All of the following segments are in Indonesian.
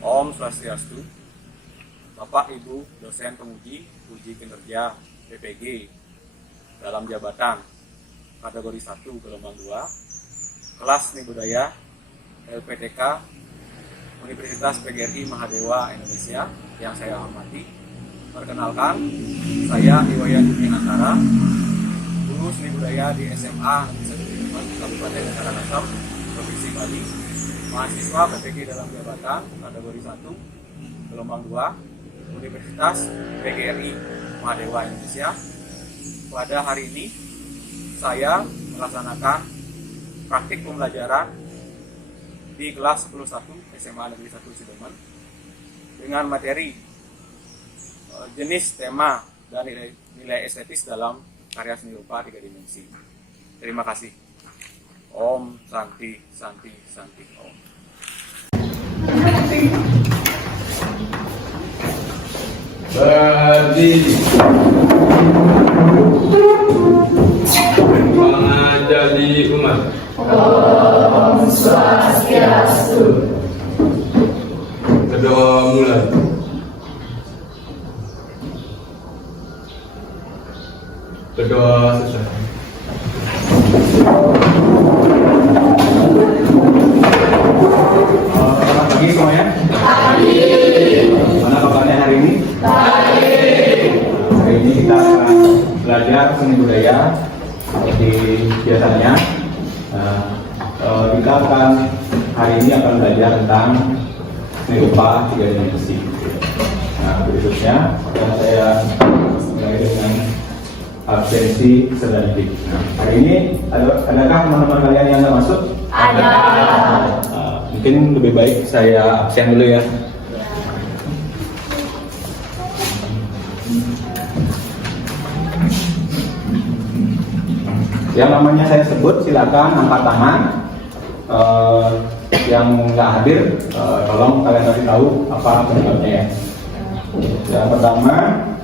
Om Swastiastu. Bapak Ibu dosen penguji uji kinerja PPG dalam jabatan kategori 1 gelombang 2 kelas Seni Budaya LPTK Universitas PGRI Mahadewa Indonesia yang saya hormati. Perkenalkan, saya Iwayan Antara, guru Seni Budaya di SMA Negeri 1 Kabupaten Karangasem, Provinsi Bali, mahasiswa PPG dalam jabatan kategori 1 gelombang 2 Universitas PGRI Mahadewa Indonesia. Pada hari ini saya melaksanakan praktik pembelajaran di kelas 10.1 SMA Negeri 1 Sidoman dengan materi jenis, tema, dan nilai estetis dalam karya seni rupa 3 dimensi. Terima kasih. Om Santi Santi Santi Om. Berdiri. Mengajari umat. Om Swastiastu. Berdoa mulai. Berdoa selesai. Selamat pagi semuanya. Pagi. Mana kabarnya hari ini? Baik. Hari ini kita akan belajar seni budaya seperti biasanya. Kita akan hari ini akan belajar tentang seni rupa 3 dimensi. Berikutnya akan saya mulai dengan absensi selanjutnya. Hari ini adakah teman-teman kalian yang nggak masuk? Ada. Mungkin lebih baik saya absen dulu ya. Yang namanya saya sebut, silakan angkat tangan. Yang nggak hadir, tolong kalian kasih tahu apa penyebabnya ya. Yang pertama,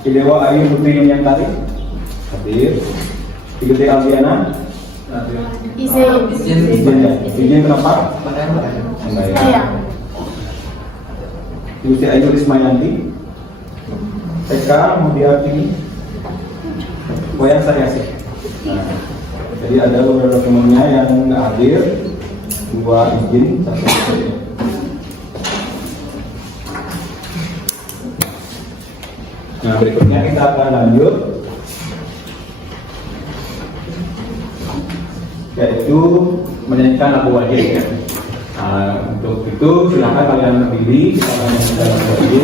Idewa Ayu Putri Yunyantari hadir. Igede Aldiana izin kenapa? Saya. Ibu Ayu Rismayanti, Eka Mudiati, Boyan Saryasi. Jadi ada beberapa temannya yang nggak hadir, 2 izin, 1 tidak. Nah, berikutnya kita akan lanjut, yaitu menyanyikan lagu wajib ya. Untuk itu silakan kalian berdiri, kalian yang sudah berdiri.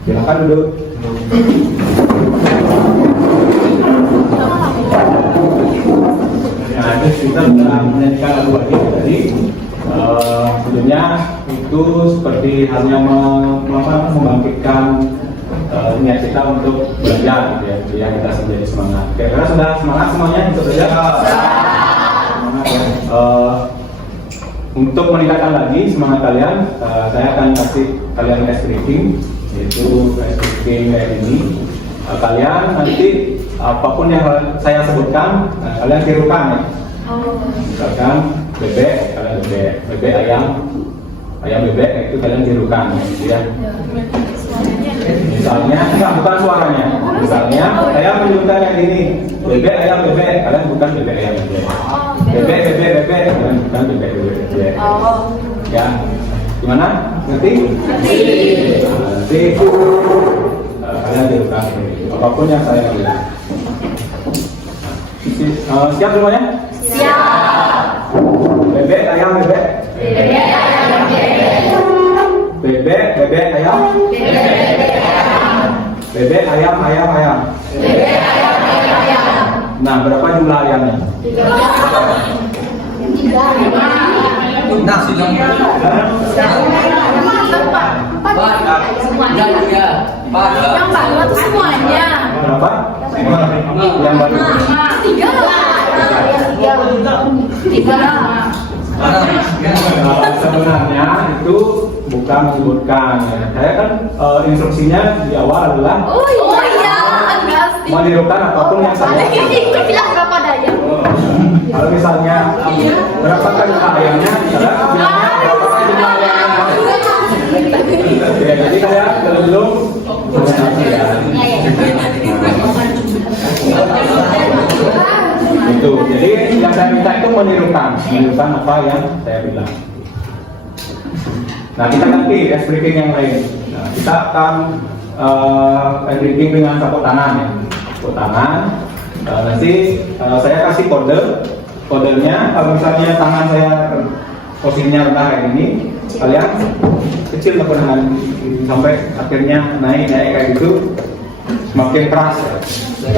Silakan duduk. Nah, ini kita sudah menyanyikan lagu wajib tadi. Sebelumnya itu seperti halnya membangkitkan niat kita untuk belajar, gitu ya. Jadi kita menjadi semangat. Kira-kira sudah semangat semuanya untuk belajar? Semangat ya. Untuk meningkatkan lagi semangat kalian, saya akan kasih kalian tes briefing, yaitu tes briefing kayak ini. Kalian nanti apapun yang saya sebutkan, kalian tirukan ya. Misalkan bebek, kalian bebek, ayam bebek, itu kalian tirukan, gitu ya. Misalnya, enggak, bukan suaranya. Misalnya, saya menyebutkan yang ini, bebek ayam bebek, kalian bukan bebek ayam bebek. Bebek bebek bebek, kalian bukan bebek bebek bebek. Ya, gimana? Ngerti? Nanti kalian dilakukan apapun yang saya bilang. Siap semuanya? Siap. Bebek ayam bebek. Bebek ayam bebek. Bebek bebek ayam. Bebek ayam ayam ayam. Bebek ayam ayam. Nah, berapa jumlah ayamnya? 3. Nah, sidang. Semuanya. Yang baru itu semuanya. Berapa? Yang baru. 3. Sebenarnya itu bukan menyebutkan. Ya. Saya kan instruksinya di awal adalah Oh iya, enggak sih. menirukan apapun yang saya. Itu bilang berapa daya? Kalau misalnya berapa kan jumlah ayamnya, misalnya bilangnya berapa kan jumlah ayamnya. Ya, jadi saya belum ya. Itu. Jadi yang saya minta itu menirukan apa yang saya bilang. Nah, kita ganti ice breaking yang lain. Nah, kita akan ice breaking dengan tepuk tangan ya. Tepuk tangan. Nanti saya kasih kodenya. Kalau misalnya tangan saya posisinya rendah kayak ini, kalian kecil tepuk tangan sampai akhirnya naik kayak gitu, semakin keras ya.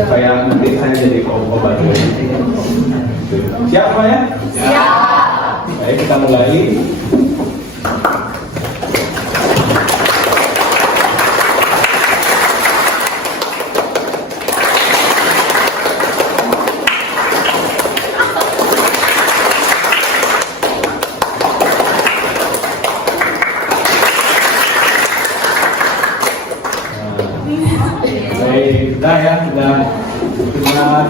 Supaya nanti saya jadi obat. Siap semuanya? Siap. Baik, kita mulai. Sudah ya, sudah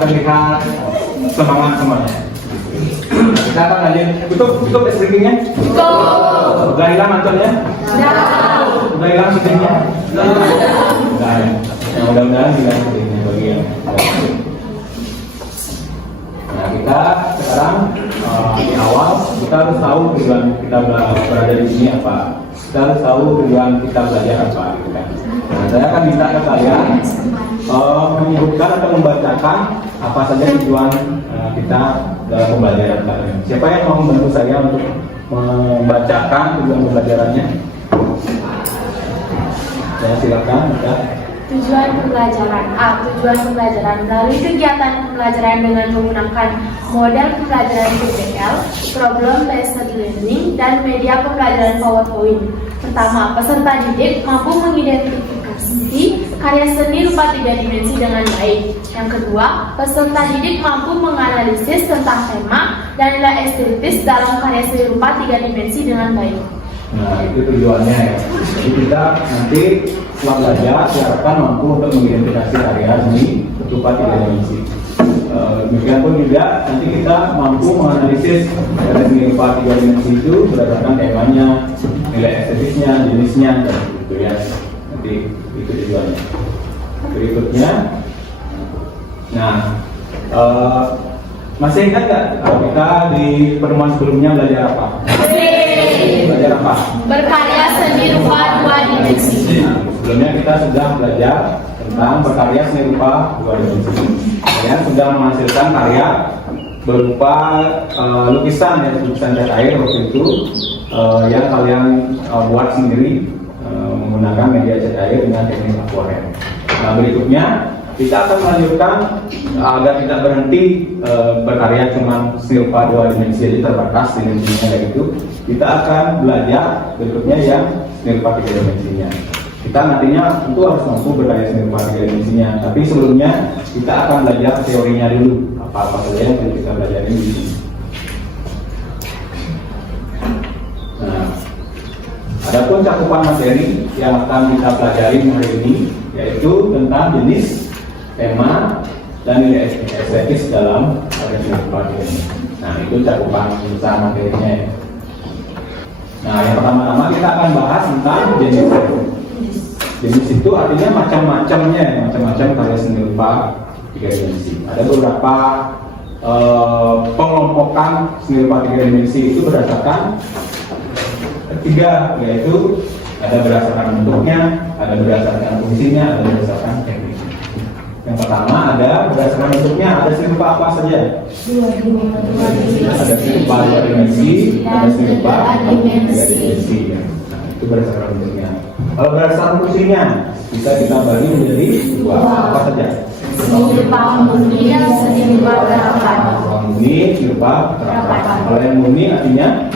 terlihat semangat semuanya. Kita akan lanjut. Tutup ice breakingnya. Sudah hilang antonnya? Sudah hilang sidingnya? Sudah ya. Nah, mudah-mudahan hilang sidingnya bagi yang. Nah, kita sekarang di awal kita harus tahu tujuan kita berada di sini apa. Kita harus tahu tujuan kita belajar apa. Gitu kan. Nah, saya akan minta ke kalian menyebutkan atau membacakan apa saja tujuan kita dalam pembelajaran kalian. Siapa yang mau membantu saya untuk membacakan tujuan pembelajarannya? Saya silakan. Ya. Tujuan pembelajaran tujuan pembelajaran melalui kegiatan pembelajaran dengan menggunakan model pembelajaran PBL, problem based learning, dan media pembelajaran PowerPoint. Pertama, peserta didik mampu mengidentifikasi karya seni rupa 3 dimensi dengan baik. Yang kedua, peserta didik mampu menganalisis tentang tema dan nilai estetis dalam karya seni rupa 3 dimensi dengan baik. Nah, itu tujuannya ya. Jadi kita nanti setelah belajar diharapkan mampu untuk mengidentifikasi area seni berupa 3 dimensi. Demikian pun juga nanti kita mampu menganalisis area seni rupa 3 dimensi itu berdasarkan temanya, nilai estetisnya, jenisnya, dan gitu ya. Nanti itu tujuannya. Berikutnya, nah masih ingat nggak kita di pertemuan sebelumnya belajar apa? Belajar apa? Berkarya seni rupa 2 dimensi. Nah, sebelumnya kita sudah belajar tentang berkarya seni rupa 2 dimensi. Kalian sudah menghasilkan karya berupa lukisan ya, lukisan cat air waktu itu yang kalian buat sendiri menggunakan media cat air dengan teknik akuarel. Nah, berikutnya kita akan melanjutkan agar tidak berhenti berkarya cuma seni rupa 2 dimensi aja, terbatas dimensinya kayak gitu. Kita akan belajar berikutnya yang seni rupa 3 dimensinya. Kita nantinya tentu harus mampu berkarya seni rupa 3 dimensinya. Tapi sebelumnya kita akan belajar teorinya dulu, apa-apa saja yang perlu kita pelajari di sini. Nah, adapun cakupan materi yang akan kita pelajari hari ini yaitu tentang jenis, tema, dan nilai estetis dalam karya seni rupa 3 dimensi. Nah, itu cakupan besar materinya ya. Nah, yang pertama-tama kita akan bahas tentang jenis. Jenis itu artinya macam-macamnya, macam-macam karya seni rupa 3 dimensi. Ada beberapa pengelompokan seni rupa 3 dimensi itu berdasarkan 3, yaitu ada berdasarkan bentuknya, ada berdasarkan fungsinya, ada berdasarkan teknik. Yang pertama ada berdasarkan bentuknya, ada seni rupa apa saja? Ada seni rupa 2 dimensi, ada seni rupa 3 dimensi. Nah, itu berdasarkan bentuknya. Kalau berdasarkan fungsinya, bisa kita bagi menjadi 2. Apa saja? Seni rupa murni, seni rupa terapan. Murni, seni rupa terapan. Kalau yang murni artinya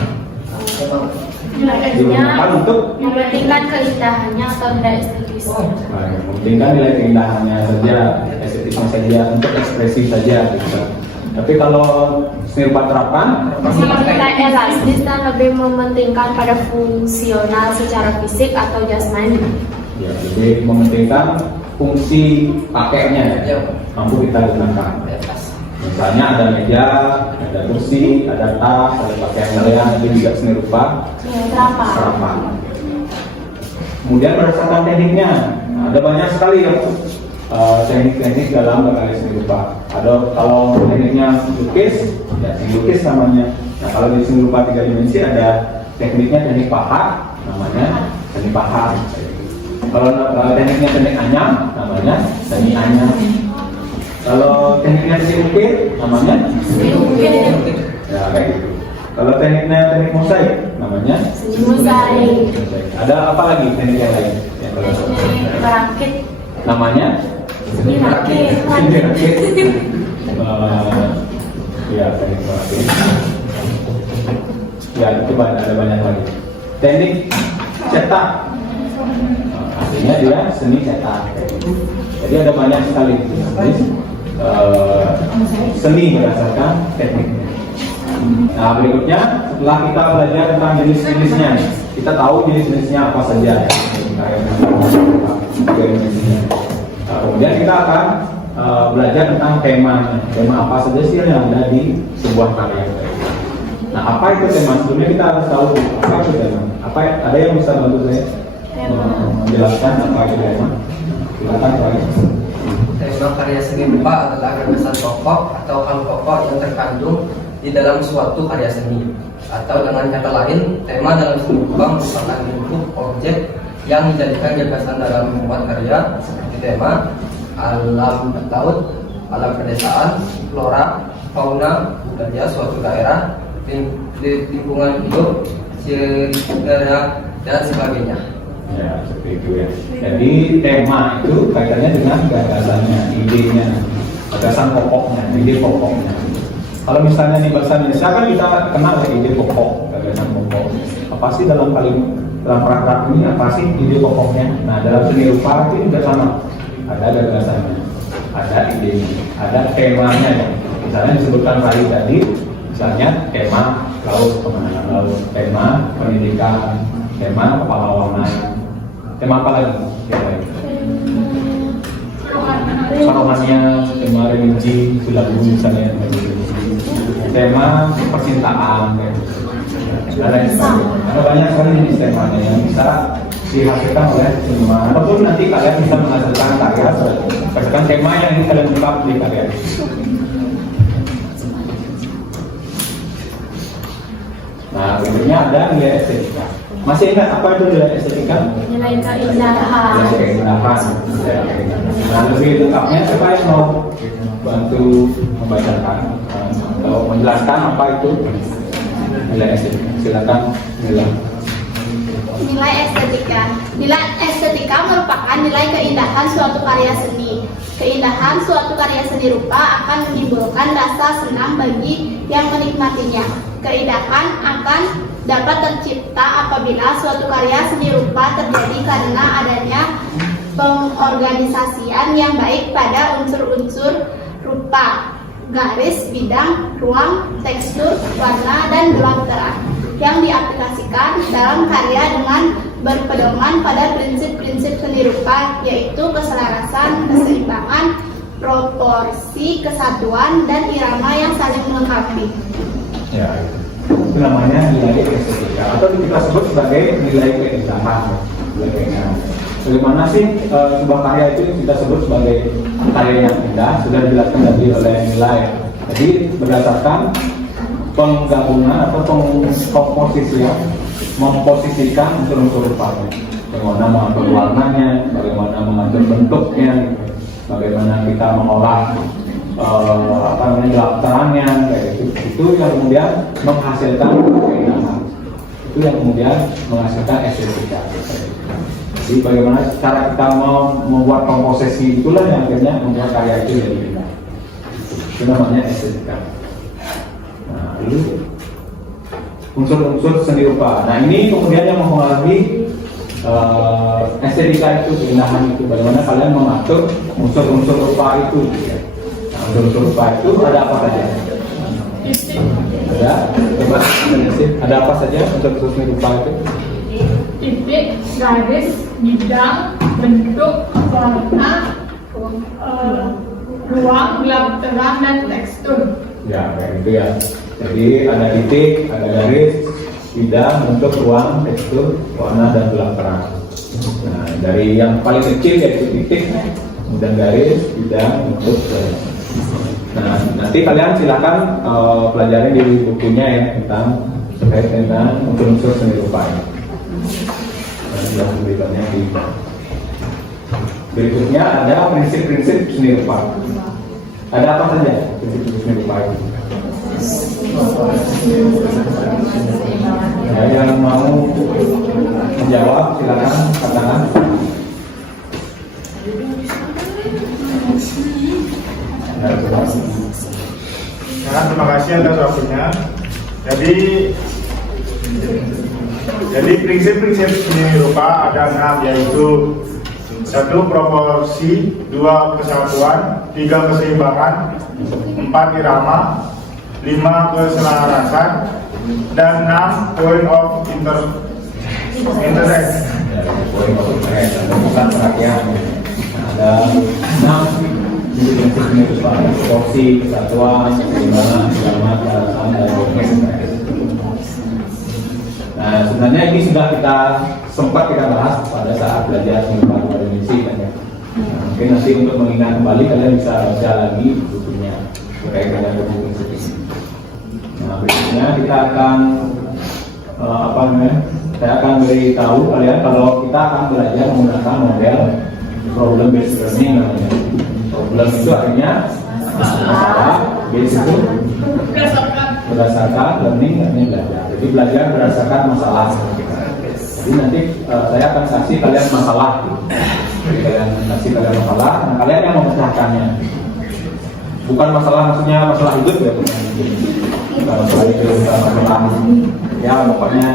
digunakan untuk mementingkan keindahannya atau nilai estetis. mementingkan nilai keindahannya saja, estetisnya saja, untuk ekspresi saja gitu. Tapi kalau seni rupa terapan Nilai elastis dan lebih mementingkan pada fungsional secara fisik atau jasmani. ya, lebih mementingkan fungsi pakainya, mampu kita gunakan. Misalnya ada meja, ada kursi, ada tas, ada pakaian kalian, itu juga seni rupa terapan. Kemudian berdasarkan tekniknya, ada banyak sekali yang teknik-teknik dalam berkarya seni rupa. Ada kalau tekniknya lukis, ya seni lukis namanya. Nah kalau di seni rupa 3 dimensi ada tekniknya teknik pahat, namanya seni pahat. Kalau tekniknya teknik anyam, namanya seni anyam. Kalau tekniknya seni ukir, namanya Seni ukir. ya kayak gitu. Kalau tekniknya teknik mosaik, namanya Seni mosaik. Ada apa lagi teknik yang lain? Yang Seni merakit. namanya Seni rakit. Seni rakit. Ya teknik merakit. Ya itu ada banyak lagi. Teknik cetak, artinya dia seni cetak. Jadi ada banyak sekali seni berdasarkan tekniknya. Nah berikutnya setelah kita belajar tentang jenis-jenisnya, kita tahu jenis-jenisnya apa saja ya. Kemudian kita akan belajar tentang tema apa saja sih yang ada di sebuah karya. Nah apa itu tema? Sebelumnya kita harus tahu apa itu tema. Ada yang bisa bantu saya menjelaskan apa itu tema? Silakan Pak. Tema karya seni rupa adalah gagasan pokok atau hal pokok yang terkandung di dalam suatu karya seni. Atau dengan kata lain, tema dalam seni rupa merupakan bentuk objek yang dijadikan gagasan dalam membuat karya, seperti tema alam laut, alam pedesaan, flora, fauna, budaya suatu daerah, lingkungan hidup, ciri negara, dan sebagainya. Ya, seperti itu ya. Jadi tema itu kaitannya dengan gagasannya, idenya, gagasan pokoknya, ide pokoknya. Kalau misalnya di bahasa Indonesia kan kita kenal ide pokok, gagasan pokok. Apa sih dalam paragraf ini apa sih ide pokoknya? Nah dalam seni rupa itu juga sama. Ada gagasannya, ada idenya, ada temanya ya. Misalnya disebutkan tadi, misalnya tema laut, pengenalan laut, tema pendidikan, tema kepahlawanan, tema apa lagi? Sarohannya, tema religi, lagu misalnya, tema percintaan, dan lain sebagainya. Ada banyak sekali jenis temanya yang bisa dihasilkan oleh seniman. Ataupun nanti kalian bisa menghasilkan karya berdasarkan tema yang ingin kalian ungkap di karya. Nah, berikutnya ada nilai estetika. Masih ingat apa itu nilai estetika? Nilai keindahan. Nilai keindahan. Nah, lebih lengkapnya siapa yang mau bantu membacakan atau menjelaskan apa itu nilai estetika? Silakan nilai. Nilai estetika. Nilai estetika merupakan nilai keindahan suatu karya seni. Keindahan suatu karya seni rupa akan menimbulkan rasa senang bagi yang menikmatinya. Keindahan akan dapat tercipta apabila suatu karya seni rupa terjadi karena adanya pengorganisasian yang baik pada unsur-unsur rupa, garis, bidang, ruang, tekstur, warna, dan gelap terang yang diaplikasikan dalam karya dengan berpedoman pada prinsip-prinsip seni rupa, yaitu keselarasan, keseimbangan, proporsi, kesatuan, dan irama yang saling melengkapi. Ya, itu namanya nilai estetika atau kita sebut sebagai nilai keindahan. bagaimana sih sebuah karya itu kita sebut sebagai karya yang indah, sudah dijelaskan tadi oleh nilai. Jadi berdasarkan penggabungan atau komposisian, memposisikan unsur-unsur rupanya, bagaimana mengatur warnanya, bagaimana mengatur bentuknya, bagaimana kita mengolah gelap terangnya, kayak gitu. Itu yang kemudian menghasilkan keindahan, itu yang kemudian menghasilkan estetika. Jadi bagaimana cara kita membuat komposisi, itulah yang akhirnya membuat karya itu jadi indah. Itu namanya estetika. Nah, lalu unsur-unsur seni rupa. Nah, ini kemudian yang mempengaruhi estetika itu, keindahan itu. Bagaimana kalian mengatur unsur-unsur rupa itu. Nah, unsur-unsur rupa itu ada apa saja? Ada, coba ada apa saja unsur-unsur seni rupa itu? Titik, garis, bidang, bentuk, warna, ruang, gelap terang, dan tekstur. Ya, kayak gitu ya. Jadi ada titik, ada garis, bidang, bentuk, ruang, tekstur, warna, dan gelap terang. Nah, dari yang paling kecil yaitu titik, kemudian garis, bidang, bentuk, garis. Nah, nanti kalian silakan pelajari di bukunya ya tentang terkait dengan unsur-unsur seni rupa. Yang berikutnya ada prinsip-prinsip seni rupa. Ada apa saja prinsip-prinsip seni rupa itu? Ya, yang mau menjawab silakan katakan. Ya, terima kasih atas waktunya. Jadi prinsip-prinsip seni rupa ada 6, yaitu 1. Proporsi, 2. Kesatuan, 3. Keseimbangan, 4. Irama, 5. Keselarasan, dan 6. Point of interest. Bukan perhatian. Ada 6 prinsip seni rupa: proporsi, kesatuan, keseimbangan, irama, keselaran, dan interest. Nah, sebenarnya ini sudah sempat kita bahas pada saat belajar seni rupa pada dimensi kan ya. Nah, mungkin nanti untuk mengingat kembali kalian bisa baca lagi bukunya terkait dengan buku ini. Nah, berikutnya kita akan saya akan beritahu kalian kalau kita akan belajar menggunakan model problem based learning namanya. Problem itu artinya masalah, base itu berdasarkan, learning artinya belajar. Jadi belajar berdasarkan masalah. Jadi nanti saya akan kasih kalian masalah. Jadi kalian kasih kalian masalah, nah kalian yang memecahkannya. Bukan masalah maksudnya masalah hidup ya, bukan masalah hidup, bukan masalah ya pokoknya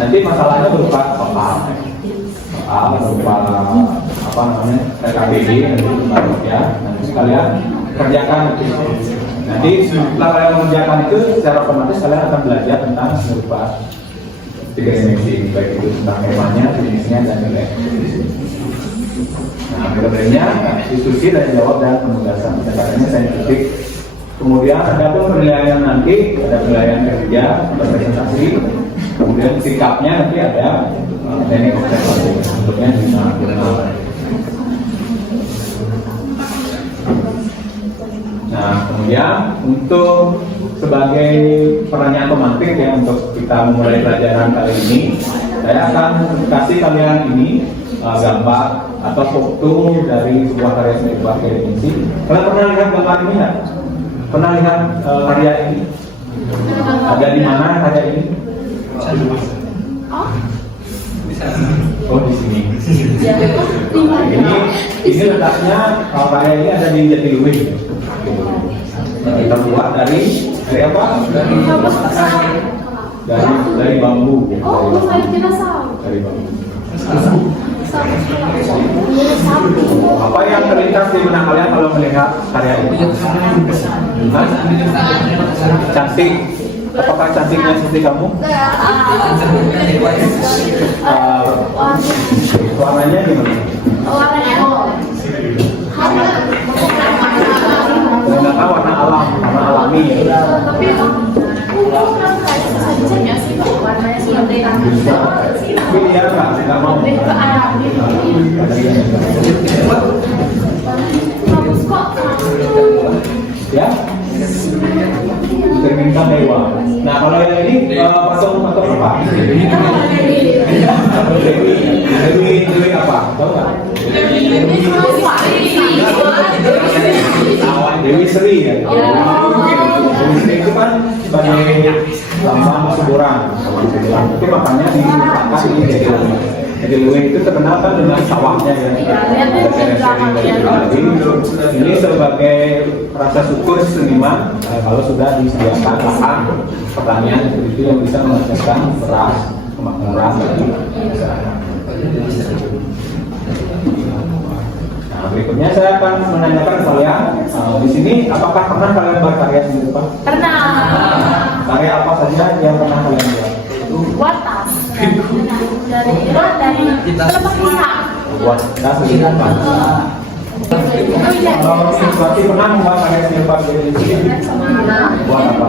nanti masalahnya berupa soal berupa PKBD nanti berupa ya. Nanti kalian kerjakan itu. Nanti setelah kalian mengerjakan itu secara otomatis kalian akan belajar tentang seni rupa 3 dimensi ini, baik itu tentang temanya, jenisnya, dan nilai. Nah, problemnya diskusi dan jawab dan penugasan. Caranya saya ketik. Kemudian ada pun penilaian nanti, ada penilaian kerja atau presentasi. Kemudian sikapnya nanti ada teknik observasi. Bentuknya jurnal. Nah, kemudian untuk sebagai pertanyaan pemantik ya untuk kita memulai pelajaran kali ini, saya akan kasih kalian ini gambar atau foto dari sebuah karya seni rupa dimensi. Kalian pernah lihat gambar ini nggak? Pernah lihat karya ini? Ada di mana karya ini? Oh, di sini. Ini letaknya karya ini ada di Jatiluwih. Kita buat dari apa? Dari bambu. Dari bambu. Apa yang terlintas di benak kalian kalau melihat karya ini? Cantik. Apakah cantiknya seperti kamu? Warnanya gimana? Ternyata warna alam, warna alami ya. Tapi warnanya seperti Tapi dia nggak mau lebih ke arah bagus kok. Ya, determinkan dewa. Nah, kalau yang ini patung atau apa? Dewi apa? Tahu nggak? Dewi Sri ya. Dewi Sri itu kan sebagai lambang kesuburan. Itu makanya diletakkan di jadi Lewe itu terkenal kan dengan sawahnya ya. Jadi ini sebagai rasa syukur seniman kalau sudah disediakan lahan pertanian itu yang bisa menghasilkan beras, kemakmuran bagi masyarakat. Nah, berikutnya saya akan menanyakan kalian di sini apakah pernah kalian berkarya sendiri Pak? Pernah. Karya apa saja yang pernah kalian buat? Buat tas. Dari kelompok pisang. Buat tas sendiri apa? Berarti pernah membuat karya sendiri Pak di sini? Buat apa?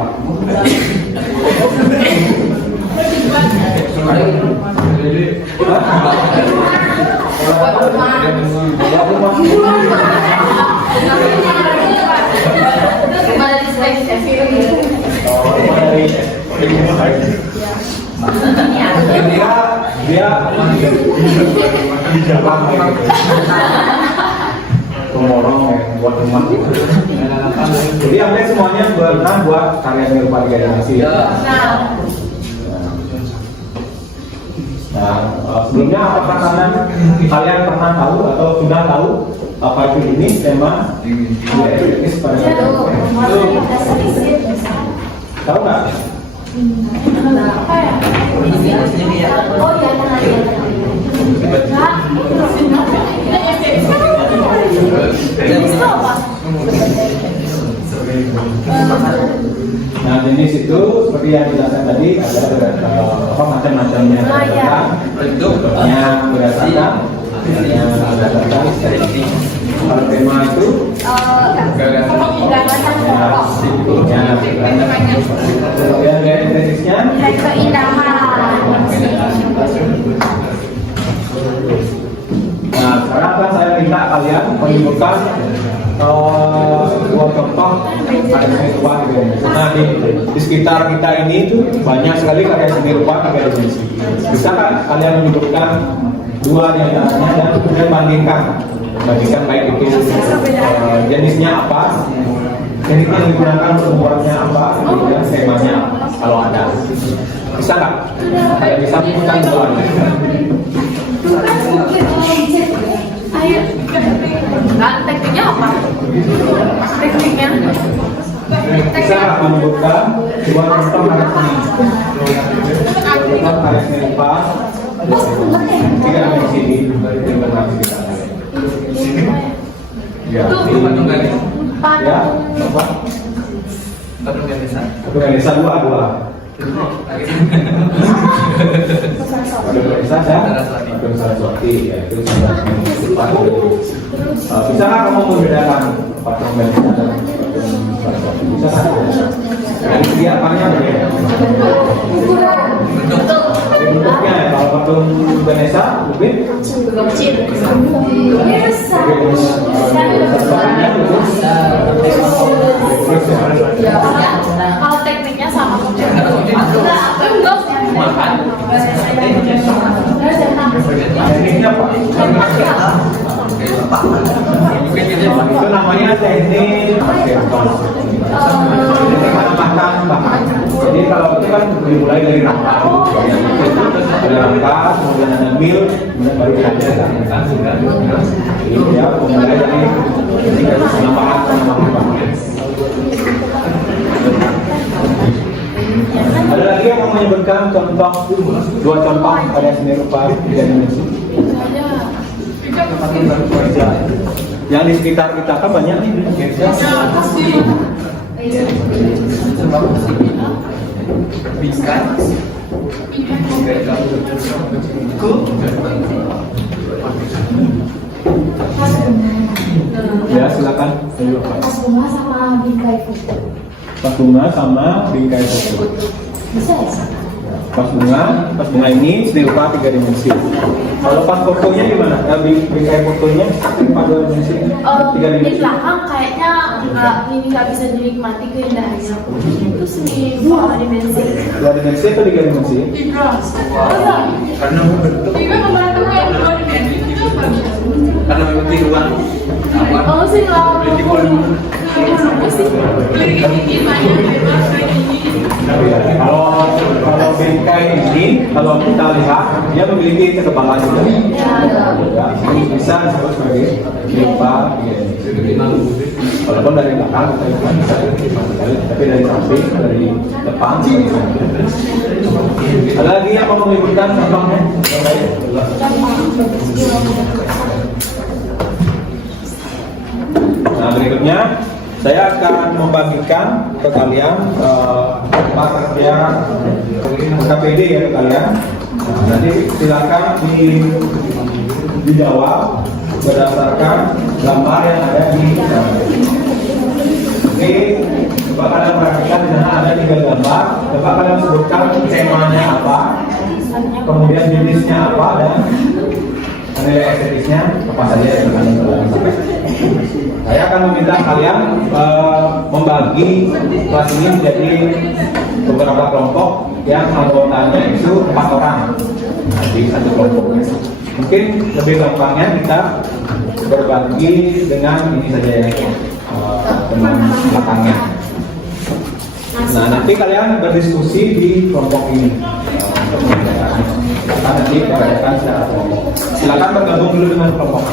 Dia ngomong buat rumah. Jadi Anda semuanya pernah buat karya seni rupa di animasi. Nah, sebelumnya apakah kalian pernah tahu atau sudah tahu apa itu ini tema etis pada tahu nggak? Apa ya? Oh Nah, jenis itu seperti yang dijelaskan tadi ada macam-macamnya bentuknya berdasarkan kalau tema itu kemudian gaya estetisnya keindahan. Nah, sekarang akan saya minta kalian menunjukkan dua contoh karya seni rupa di Indonesia. Nah, di sekitar kita ini itu banyak sekali karya seni rupa di Indonesia. Bisa kan kalian menunjukkan dua di antaranya dan kemudian bandingkan baik itu jenisnya apa, jenis yang digunakan untuk membuatnya apa, kemudian temanya kalau ada. Bisa nggak? Kalian bisa menunjukkan dua. Ayo, kan tekniknya apa? Tekniknya? Bisa nggak menunjukkan dua contoh karya seni? Contoh karya seni rupa tidak ada di sini dari informasi kita. Ya, ya, apa? Patung Ganesha dua. Patung Ganesha Patung Saraswati, ya itu bisa nggak kamu membedakan patung Ganesha dan patung Saraswati? Bisa nggak? Dari segi apanya berbeda? Bentuknya ya, kalau patung Ganesha lebih Kecil. Kalau tekniknya sama. Tekniknya apa? Itu namanya teknik matang bahan. Jadi kalau itu kan dimulai dari rangka, ada rangka, kemudian ada mil, kemudian baru ada ini ya mulai dari penambahan bahan. Ada lagi yang mau menyebutkan dua contoh karya seni rupa di Indonesia? Yang di sekitar kita kan banyak nih. Ya silakan. Pas bunga sama bingkai foto. Pas bunga sama bingkai foto. Bisa ya? Pas bunga ini seni rupa 3 dimensi. Kalau pas fotonya gimana? Bingkai fotonya pada dimensi 3 Di dimensi. belakang kayaknya nggak bisa dinikmati keindahannya. Itu seni 2 dimensi. 2 dimensi atau 3 dimensi? Tiga. Karena membentuk, Tiga membantu yang dua dimensi itu bagus. karena membentuk ruang. Oh sih kalau sih. Beli ini banyak bebas kayak ini. Kalau bingkai ini, kalau kita lihat dia memiliki ketebalan juga. Ya, ini bisa disebut sebagai seni rupa 3 dimensi. Walaupun dari belakang kita bisa, tapi dari samping, dari depan. Ada lagi yang mau mengikutkan contohnya? Nah, berikutnya saya akan membagikan ke kalian kerja KPD ya ke kalian. Nah, nanti silakan dijawab berdasarkan gambar yang ada di Oke, coba kalian perhatikan di sana ada 3 gambar. Coba kalian sebutkan temanya apa, kemudian jenisnya apa, dan nilai estetisnya apa saja yang akan kalian sampaikan. Saya akan meminta kalian membagi kelas ini menjadi beberapa kelompok yang anggotanya itu 4 orang di satu kelompok. Mungkin lebih gampangnya kita berbagi dengan ini saja ya, teman belakangnya. Nah, nanti kalian berdiskusi di kelompok ini. Nanti diadakan secara kelompok. Silakan bergabung dulu dengan kelompok.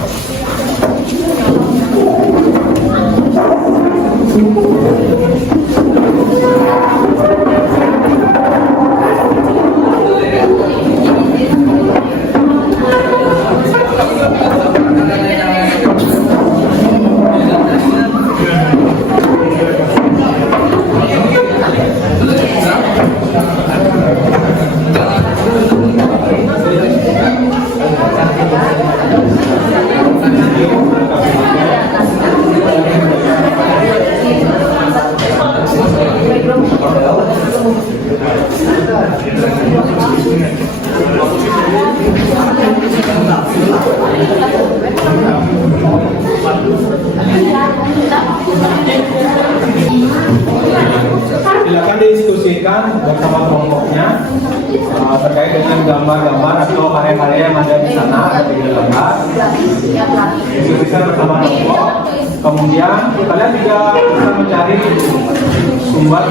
Silakan didiskusikan bersama kelompoknya terkait dengan gambar-gambar atau karya-karya yang ada di sana, ada 3 gambar. Diskusikan bersama kelompok. Kemudian kalian juga bisa mencari sumber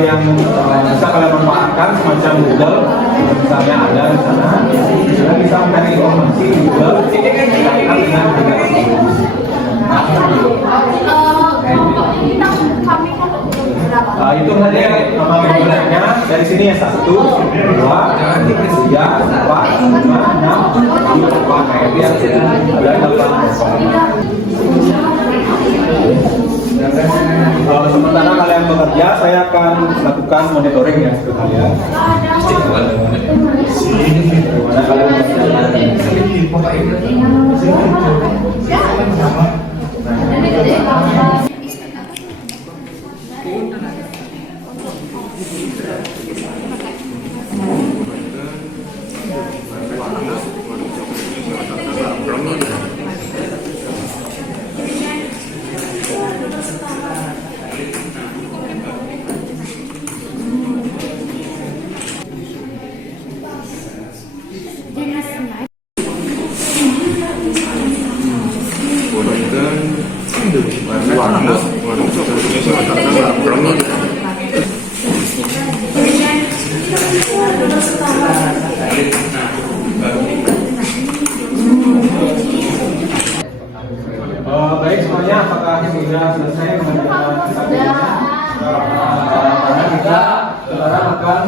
yang bisa kalian manfaatkan semacam Google, misalnya ada di sana. Kalian bisa mencari informasi di Google berkaitan dengan karya tersebut. Itu saja nama gambarnya. Dari sini ya 1, 2, 3, 4, 5, 6, 7, 8. Biar ada 8. Sementara kalian bekerja, saya akan lakukan monitoring ya ke kalian. Bagaimana kalian baik semuanya, apakah sudah selesai mengerjakan karena kita sekarang akan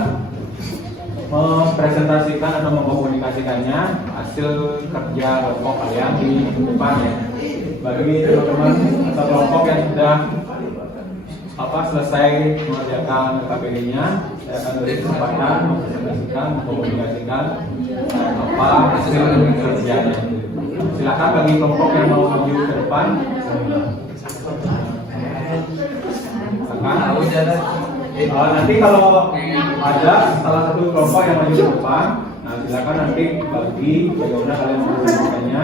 mempresentasikan atau mengkomunikasikannya hasil kerja kelompok kalian di depan ya. Bagi teman-teman atau kelompok yang sudah selesai mengerjakan KPD-nya, saya akan beri kesempatan mempresentasikan, mengkomunikasikan hasil kerjanya. Silakan bagi kelompok yang mau maju ke depan. Silakan. Nanti kalau ada salah satu kelompok yang maju ke depan, nah silakan nanti bagi bagaimana kalian menyampaikannya.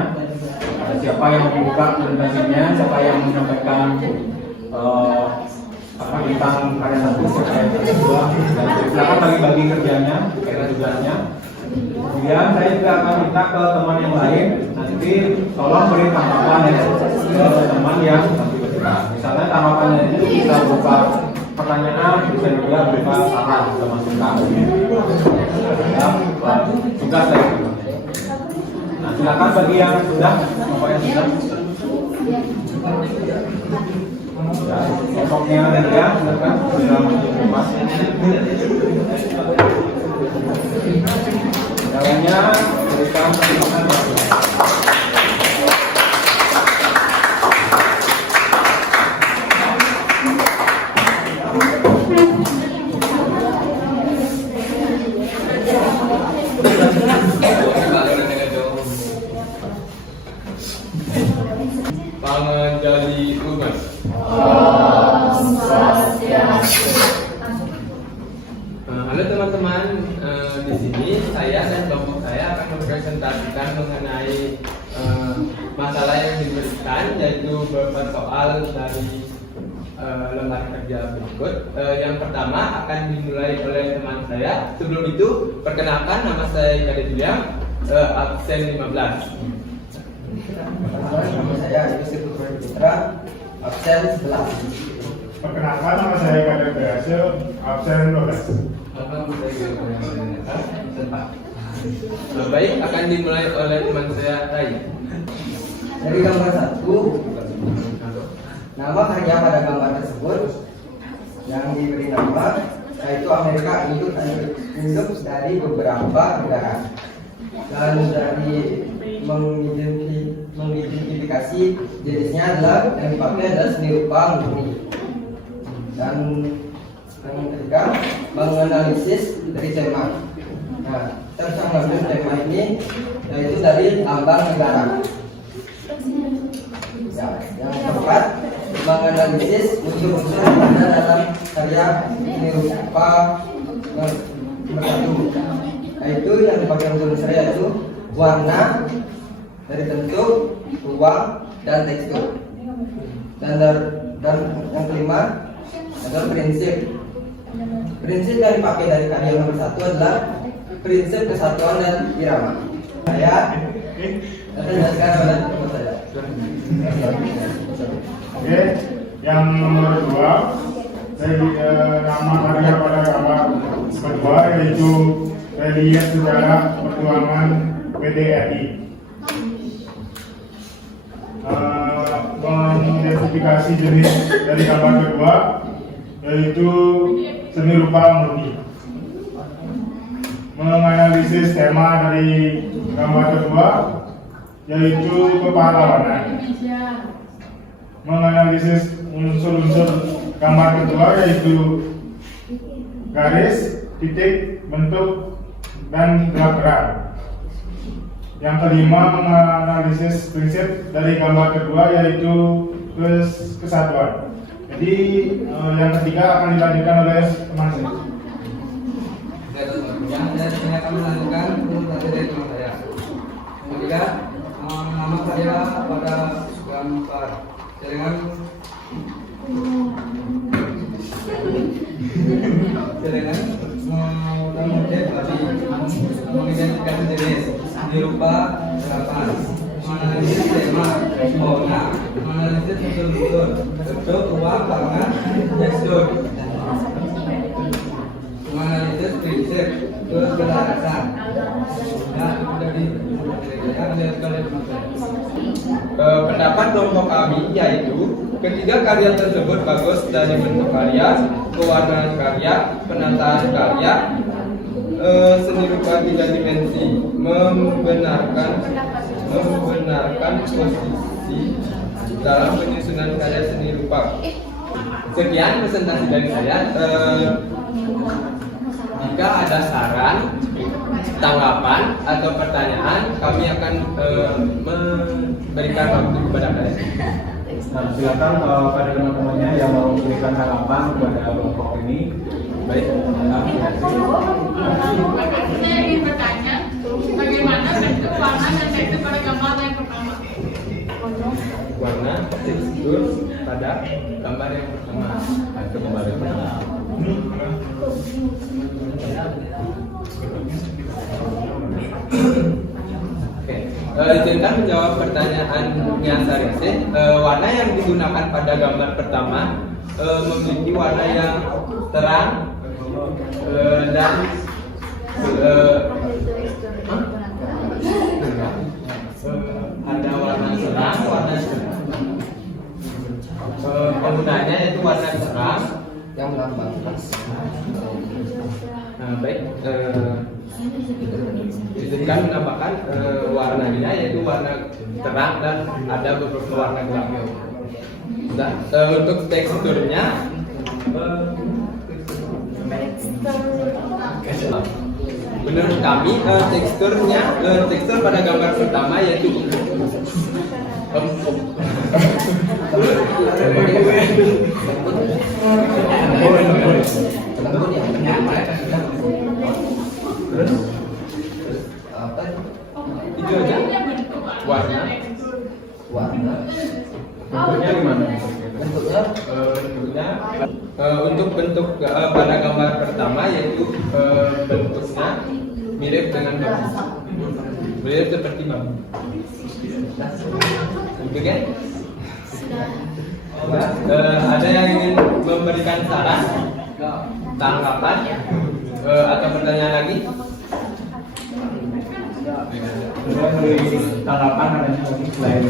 Siapa yang membuka presentasinya, siapa yang menyampaikan tentang karya satu, siapa yang kedua, dan silakan bagi-bagi kerjanya, kayak tugasnya. Kemudian saya juga akan minta ke teman yang lain, nanti tolong beri tanggapan ya ke teman yang nanti bergerak. Misalnya tanggapannya itu bisa berupa pertanyaan, bisa juga berupa saran atau masukan. Tugas saya. Nah, silakan bagi yang sudah, pokoknya sudah. Ya, kelompoknya Nerja, silakan sudah mas. Jalannya berikan perlindungan. Panganjali Umas. Halo teman-teman, di sini saya dan kelompok saya akan mempresentasikan mengenai masalah yang diberikan, yaitu beberapa soal dari lembar kerja berikut. Yang pertama akan dimulai oleh teman saya. Sebelum itu, perkenalkan, nama saya Kadek William, absen 15. Nama saya Yusuf Putra, absen 11. Perkenalkan, nama saya Kadek Berhasil, absen 12. Baik, akan dimulai oleh teman saya Rai. Dari gambar 1, nama karya pada gambar tersebut yang diberi nama yaitu Amerika induk dari beberapa negara. Dan dari mengidentifikasi jenisnya adalah yang dipakai adalah seni rupa murni. Dan yang ketiga, menganalisis dari tema. Nah, kita mengambil tema ini yaitu dari lambang negara. Ya, yang keempat, menganalisis unsur-unsur yang ada dalam karya seni rupa bersatu. Yaitu yang dipakai unsur-unsur yaitu warna, dari bentuk, ruang, dan tekstur. Dan yang kelima adalah prinsip. Prinsip yang dipakai dari karya nomor 1 adalah prinsip kesatuan dan irama. Saya akan jelaskan pada teman saya. Oke, yang nomor 2 dari nama karya pada gambar kedua yaitu relief sejarah perjuangan PDRI. Mengidentifikasi jenis dari gambar kedua yaitu seni rupa murni. Menganalisis tema dari gambar kedua yaitu kepahlawanan. Menganalisis unsur-unsur gambar kedua yaitu garis, titik, bentuk, dan gerak-gerak. Yang kelima, menganalisis prinsip dari gambar kedua yaitu kesatuan. Jadi yang ketiga akan dilanjutkan oleh teman saya. Yang saya akan melanjutkan presentasi dari teman saya. Yang ketiga, nama saya pada gambar dengan mengidentifikasi jenis seni rupa gerakan, menganalisis tema, warna, menganalisis unsur-unsur, bentuk, ruang, warna, tekstur, menganalisis prinsip, keselarasan. Pendapat kelompok kami yaitu ketiga karya tersebut bagus dari bentuk karya, pewarnaan karya, penataan karya, seni rupa 3 dimensi, membenarkan posisi dalam penyusunan karya seni rupa. Sekian presentasi dari saya. Jika ada saran, tanggapan atau pertanyaan, kami akan memberikan waktu kepada kalian. Nah, silakan pada teman-temannya yang mau memberikan tanggapan kepada kelompok ini. Baik, Saya ingin bertanya, bagaimana bentuk warna dan tekstur pada gambar yang pertama? Warna, tekstur pada gambar yang pertama. itu kembali. Oke, izinkan menjawab pertanyaannya Sarese. Warna yang digunakan pada gambar pertama memiliki warna yang terang dan ada warna terang, warna cerah. Penggunanya itu warna terang yang melambangkan baik. Izinkan menambahkan warnanya yaitu warna terang dan ada beberapa warna gelap. Dan untuk teksturnya menurut kami tekstur pada gambar pertama yaitu itu aja warna Bentuknya gimana? bentuknya untuk bentuk pada gambar pertama yaitu bentuknya mirip dengan bambu, mirip seperti bambu. Gitu kan? Ada yang ingin memberikan saran, tanggapan, atau pertanyaan lagi? Beri tanggapan adanya lagi selain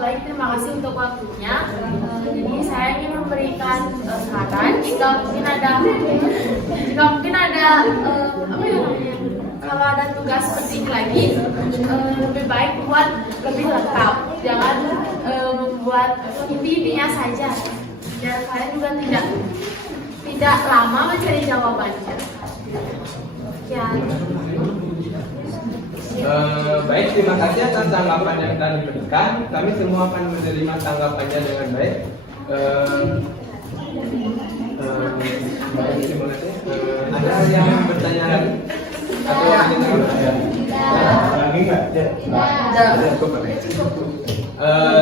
Baik, terima kasih untuk waktunya. Jadi saya ingin memberikan saran jika mungkin ada apa ya namanya, kalau ada tugas seperti ini lagi lebih baik buat lebih lengkap, jangan membuat inti-intinya saja biar kalian juga tidak lama mencari jawabannya. Ya. Baik, terima kasih atas tanggapan yang telah diberikan. Kami semua akan menerima tanggapannya dengan baik. Ada yang bertanya lagi? Atau lagi nggak?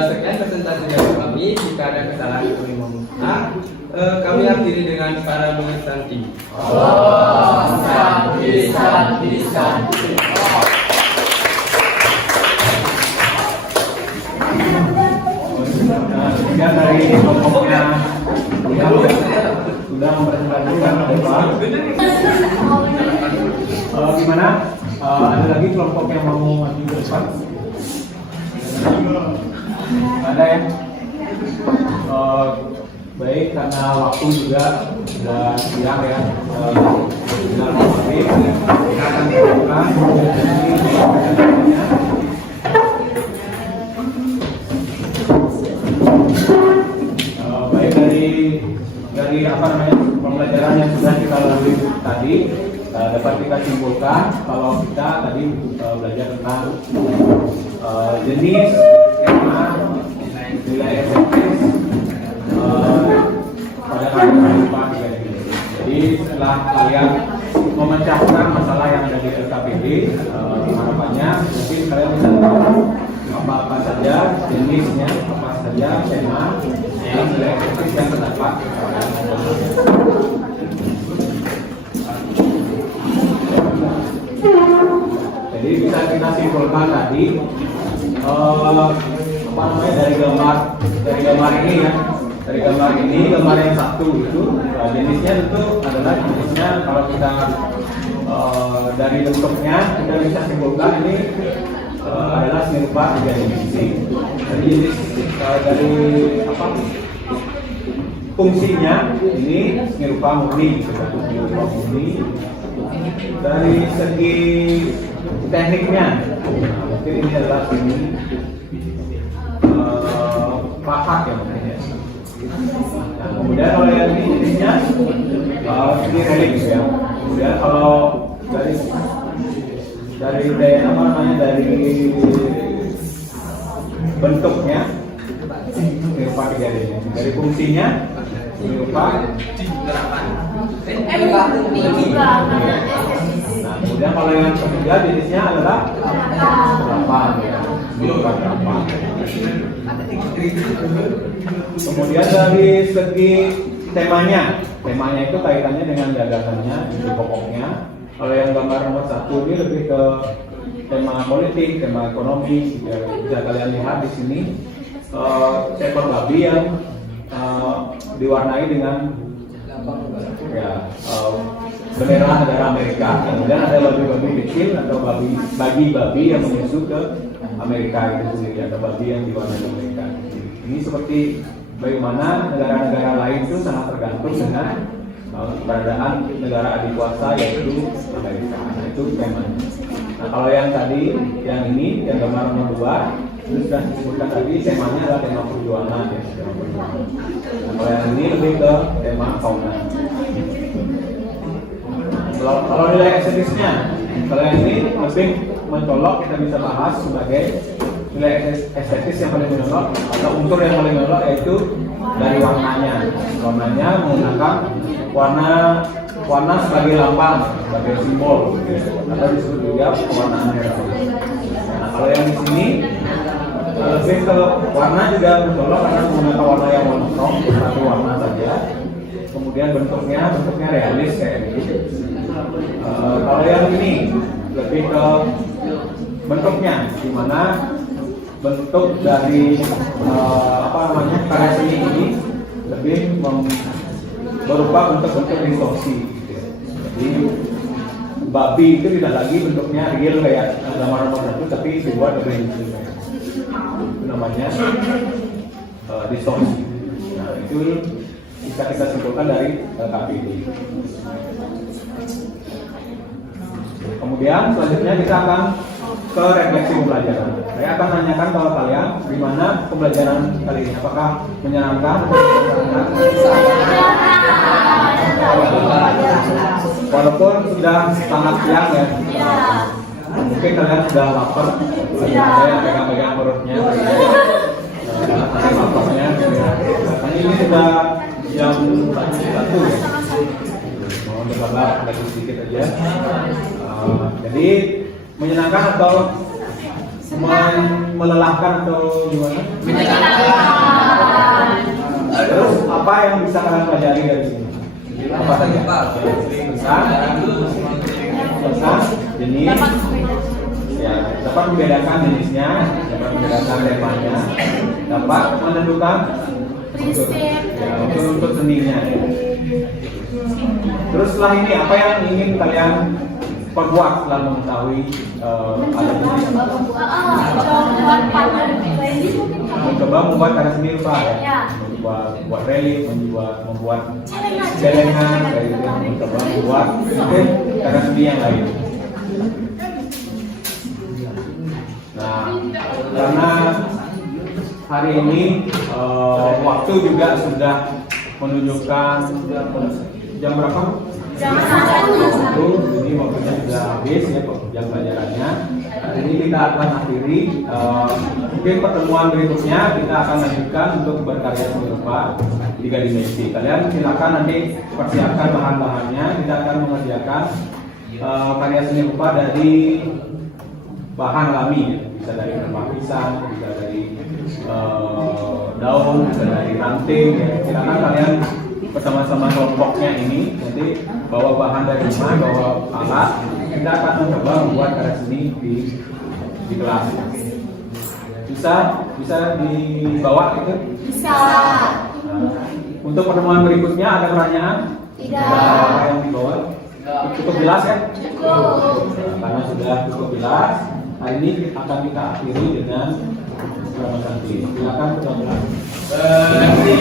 Sekian presentasi dari kami. Jika ada kesalahan kami mohon maaf. Kami akhiri dengan para mengesanti. Santi. Kemudian dari kelompoknya sudah mempresentasikan gimana? Ada lagi kelompok yang mau maju ke depan? Ada ya? Baik, karena waktu juga sudah siang ya. Sudah maghrib, kita akan membuka presentasinya. Baik, dari apa namanya pembelajaran yang sudah kita lalui tadi dapat kita simpulkan kalau kita tadi belajar tentang jenis, skema, nilai efektif pada kasus IPA 3 ini. Jadi setelah kalian memecahkan masalah yang ada di LKPD, harapannya mungkin kalian bisa tahu apa saja jenisnya, apa saja skema dan nilai efektif yang terdapat. Jadi bisa kita simpulkan tadi apa namanya dari gambar ini ya, dari gambar ini, gambar yang satu itu jenisnya tentu adalah jenisnya kalau kita dari bentuknya kita bisa simpulkan ini adalah seni rupa 3 dimensi. Dari jenis dari apa fungsinya ini seni rupa murni, seni rupa murni. Dari segi tekniknya, mungkin ini adalah seni pahat ya mungkin ya. Nah, kemudian kalau yang ini jenisnya seni relik ya. Kemudian kalau dari dari bentuknya seni rupa 3D nya. Dari fungsinya seni rupa. Nah, kemudian kalau yang ketiga jenisnya adalah gerapan, ya. Gerapan. Kemudian dari segi temanya itu kaitannya dengan gagasannya, isi pokoknya. Kalau yang gambar nomor 1 ini lebih ke tema politik, tema ekonomi. Bisa kalian lihat di sini seekor babi yang diwarnai dengan bendera negara Amerika. Kemudian ada babi-babi kecil atau babi yang menyusu ke Amerika itu sendiri, atau babi yang diwarnai Amerika. Ini seperti bagaimana negara-negara lain itu sangat tergantung dengan keberadaan negara adikuasa yaitu Amerika. Nah, itu temanya. Nah, kalau yang tadi, yang ini, yang gambar nomor 2 itu sudah disebutkan tadi, temanya adalah tema perjuangan, ya, tema perjuangan. Nah, kalau yang ini lebih ke tema fauna. Kalau nilai estetisnya, kalau yang ini lebih mencolok, kita bisa bahas sebagai nilai estetis yang paling mencolok atau unsur yang paling mencolok yaitu dari warnanya. Warnanya menggunakan warna sebagai lambang, sebagai simbol, atau disebut juga pewarnaan merah. Nah, kalau yang di sini lebih ke warna juga mencolok karena menggunakan warna yang monoton, satu warna saja. Kemudian bentuknya realis kayak ini. Kalau yang ini lebih ke bentuknya, di mana bentuk dari karya seni ini lebih berupa bentuk-bentuk distorsi. Jadi babi itu tidak lagi bentuknya real kayak gambar nomor 1, tapi dibuat lebih itu namanya distorsi. Nah, itu bisa kita simpulkan dari KPD. Kemudian selanjutnya kita akan ke refleksi pembelajaran. Saya akan nanyakan ke kalian gimana pembelajaran kali ini, apakah menyenangkan atau walaupun sudah sangat siang ya. Mungkin kalian sudah lapar, ada yang pegang-pegang perutnya, laparnya. Ini sudah jam 1 ya. Mohon bersabar lagi sedikit aja. Jadi menyenangkan atau melelahkan atau gimana? Menyenangkan. Terus apa yang bisa kalian pelajari dari sini? Apa saja? Pesan, jenis, ya, dapat membedakan jenisnya, dapat membedakan temanya, dapat menentukan untuk seninya. Terus setelah ini apa yang ingin kalian perbuat setelah mengetahui ada jenis? Mencoba membuat karya seni rupa ya, membuat relief, membuat celengan, mencoba membuat mungkin karya seni yang lain. Nah, karena hari ini waktu juga sudah menunjukkan jam berapa? Jam 1. Jadi waktunya sudah habis ya jam pelajarannya. Ini kita akan akhiri. Mungkin pertemuan berikutnya kita akan lanjutkan untuk berkarya seni rupa 3 dimensi. Kalian silakan nanti persiapkan bahan-bahannya. Kita akan mengerjakan karya seni rupa dari bahan alami, ya. Bisa dari rempah pisang, bisa dari daun, bisa dari ranting. Ya. Silakan kalian bersama-sama kelompoknya ini nanti bawa bahan dari rumah, bawa alat. Kita akan mencoba membuat karya seni di kelas. Bisa dibawa gitu? Bisa. Nah, untuk pertemuan berikutnya ada pertanyaan? Tidak. Apa yang dibawa? Cukup jelas ya? Cukup. Nah, karena sudah cukup jelas, hari ini akan kita akhiri dengan beberapa santi. Silakan ketua Santi.